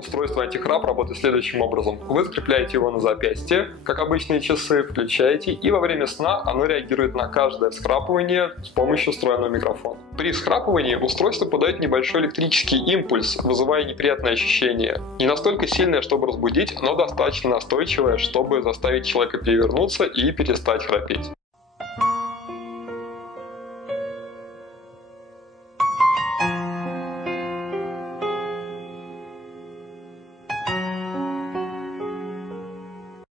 Устройство антихрап работает следующим образом. Вы закрепляете его на запястье, как обычные часы, включаете, и во время сна оно реагирует на каждое всхрапывание с помощью встроенного микрофона. При всхрапывании устройство подает небольшой электрический импульс, вызывая неприятное ощущение. Не настолько сильное, чтобы разбудить, но достаточно настойчивое, чтобы заставить человека перевернуться и перестать храпеть.